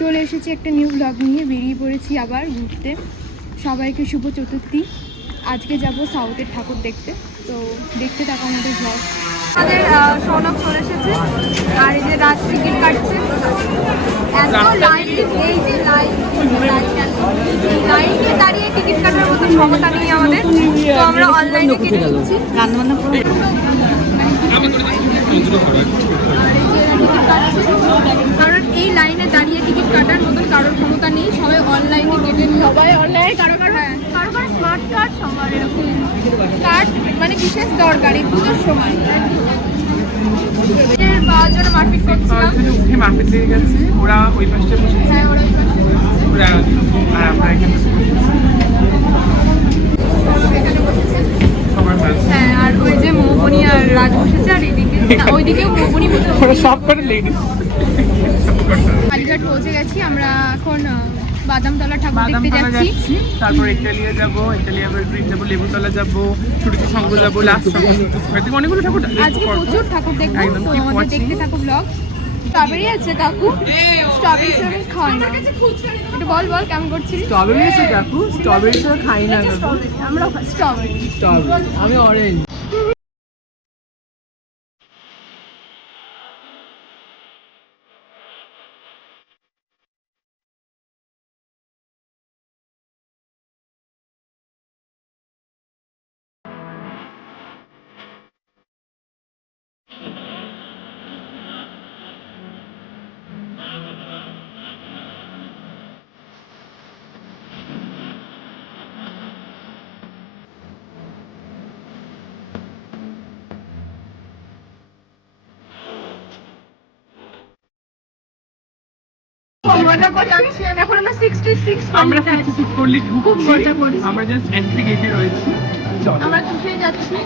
চলে এসেছি একটা নিউ ব্লগ নিয়ে, বেরিয়ে পড়েছি আবার ঘুরতে। সবাইকে শুভ চতুর্থী। আজকে যাব সাউথের ঠাকুর দেখতে, তো দেখতে থাকো আমাদের ব্লগ। আমাদের সৌনক চলে এসেছে আর এই যে রাত টিকিট কাটছে। এত লাইন, এই যে লাইনে দাঁড়িয়ে টিকিট কাটার মতো ক্ষমতা নেই আমাদের, তো আমরা অনলাইনে কেটে নিচ্ছি। কারণ এই লাইনে দাঁড়িয়ে টিকিট কাটার মতন কারোর ক্ষমতা নেই, সবাই অনলাইনে কেটে নিই। সবাই অনলাইনে, কারো কারো স্মার্ট কার্ড, সবার এরকম কার্ড মানে বিশেষ দরকার এই পুজোর সময়। পাওয়ার জন্য মারপিট করছিলাম, উঠে মারপিট দিয়ে গেছে। ওরা ওই পাশে বসেছে, হ্যাঁ ওরা ওই পাশে বসেছে আর আমরা এখানে বসেছি। হ্যাঁ, আর ওই যে মৌবনি আর রাজ বসেছে, আর এদিকে ওইদিকেও মৌবনি বসে। সব করে লেডিস। কালীঘাট পৌঁছে গেছি আমরা, এখন বাদামতলা ঠাকুর দেখতে যাচ্ছি। তারপর ইটালিয়া যাবো, ইটালিয়া গ্রিন যাবো, লেবুতলা যাবো, ছুটিতে সংঘ যাবো, লাস্ট অনেকগুলো ঠাকুর। আজকে প্রচুর ঠাকুর দেখবো, তো আমাদের দেখতে থাকো ব্লগ। স্ট্রবেরি আছে কাকু, স্ট্রবেরি আমি খাই না। একটু বল কেমন করছিস? স্ট্রবেরি আছে কাকু, স্ট্রবেরি তো খাই না। আমরা স্ট্রবেরি, আমি অরেঞ্জ। এখন আমরা 66 আমরা 66 করলে খুব মজা করি। আমরা জাস্ট এন্ট্রি গেটে রয়েছি, আমরা খুশি যাচ্ছি।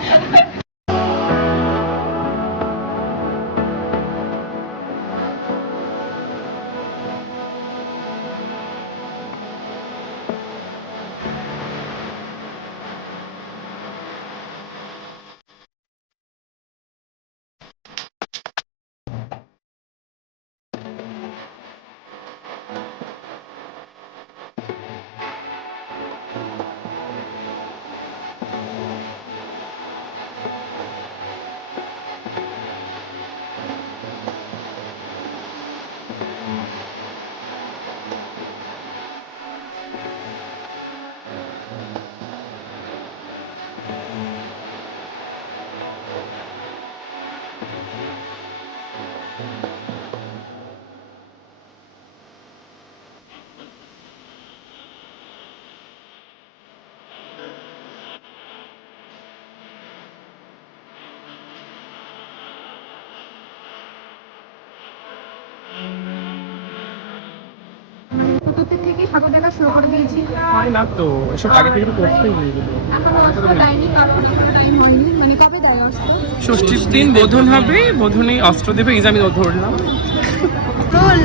থেকে ঠাকুর দেখা শুরু করে দিয়েছি। হয় না তো এসব আগে থেকে করতেই নেই। এখন অস্ত্র দেয়নি, কারণ টাইম হয়নি। মানে কবে দেয় অস্ত্র? ষষ্ঠীর দিন বোধন হবে, বোধনে অস্ত্র দেবে। এই যে আমি ধরলাম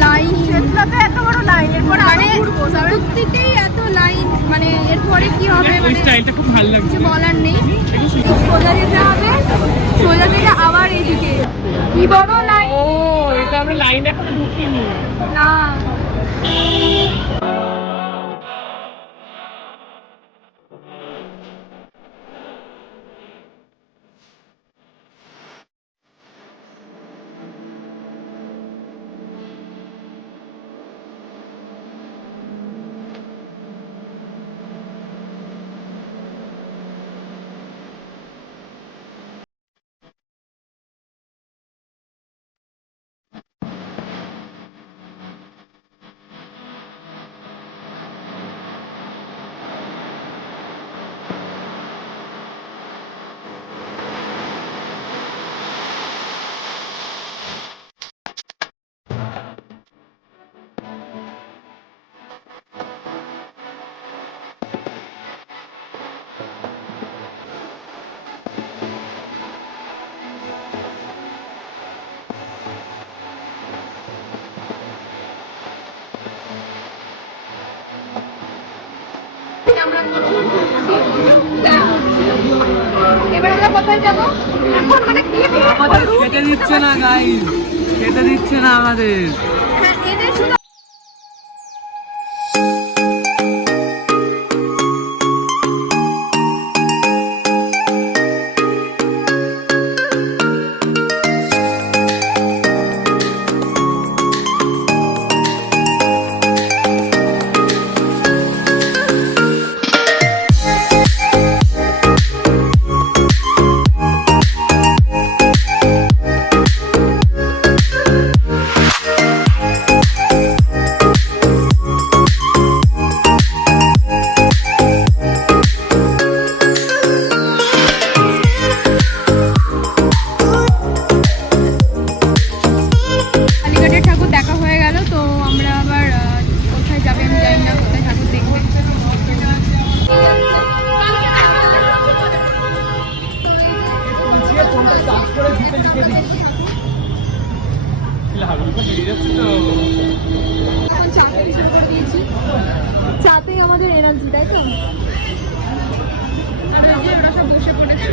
লাইন, এত বড় লাইন, এরপর মানে প্রত্যেকটাই এত লাইন, মানে এরপরে কি হবে ওই মানে স্টাইলটা খুব ভালো লাগছে। বলার নেই। সোজা যেতে হবে, সোজা থেকে আবার এইদিকে কি বড় লাইন। ও এটা আমরা লাইন এখন ঢুকিনি না। এবার আমরা কোথায় যাব? এখন মানে কি খেতে দিচ্ছে না গাইস, খেতে দিচ্ছে না আমাদের। হ্যাঁ, এদের শুধু তাই তো? ওরা সব বসে পড়েছে,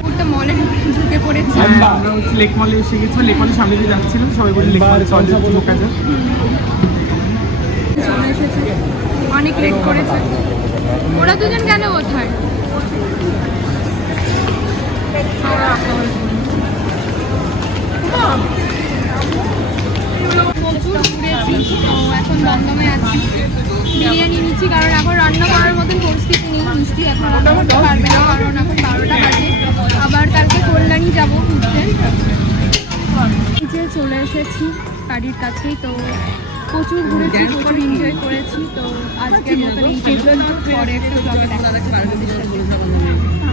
পুরোটা মলে ঢুকে পড়েছে। আমরা হচ্ছে লেক মলে এসে গেছিলাম, লেক মলের সামনে দিয়ে যাচ্ছিলাম, সবাই বলে লেক মলে চল যাবো ঢোকা যাক। চলে এসেছে, অনেক লেট করেছে। ওরা দুজন গেল কোথায়? প্রচুর ঘুরেছি, তো এখন দমদমে আছি। বিরিয়ানি নিচ্ছি কারণ এখন রান্না করার মতন পরিস্থিতি নেই। মিষ্টি এখন রান্না করতে পারবে না কারণ এখন 12টা বাজে। আবার কালকে কল্যাণী যাবো ঘুরতে। নিচে চলে এসেছি বাড়ির কাছেই, তো প্রচুর ঘুরেছি, প্রচুর এনজয় করেছি। তো আজকের মতন এই পর্যন্ত, পরে একটা ব্লগে দেখা হচ্ছে তোমাদের সাথে।